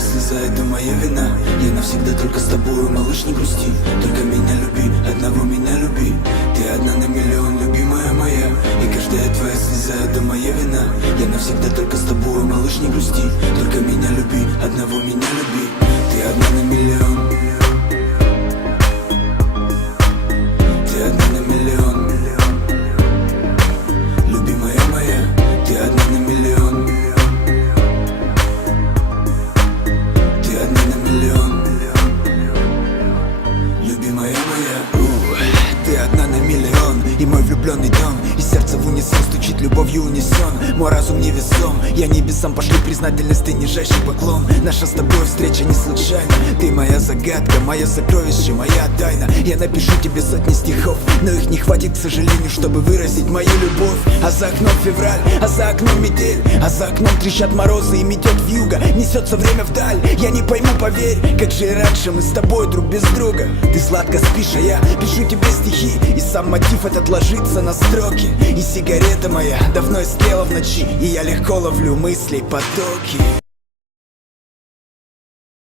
твоя слеза, это моя вина. Я навсегда только с тобою, малыш, не грусти. Только меня люби, одного меня люби. Ты одна на миллион, любимая моя. И каждая твоя слеза, это моя вина. Я навсегда только с тобою, малыш, не грусти. Только меня люби, одного меня люби. Ты одна на миллион. Ты одна на миллион. Любимая моя, ты одна на миллион. Ты одна на миллион. Любимая моя. Ты одна на миллион. И мой влюбленный дом. И сердце в унисон стучит любовью унисон. Мой разум невесом. Я небесам пошлю признательность и нижайший поклон. Наша с тобой встреча не случайна. Ты моя загадка, мое сокровище, моя тайна. Я напишу тебе сотни стихов, но их не хватит, к сожалению, чтобы выразить мою любовь. А за окном февраль, а за окном метель. А за окном трещат морозы и метет вьюга. Несется время вдаль, я не пойму, поверь. Как же и раньше мы с тобой друг без друга. Ты сладко спишь, а я пишу тебе стихи. И сам мотив этот ложится на строки. И сигарета моя давно истлела в ночи. И я легко ловлю мыслей потоки.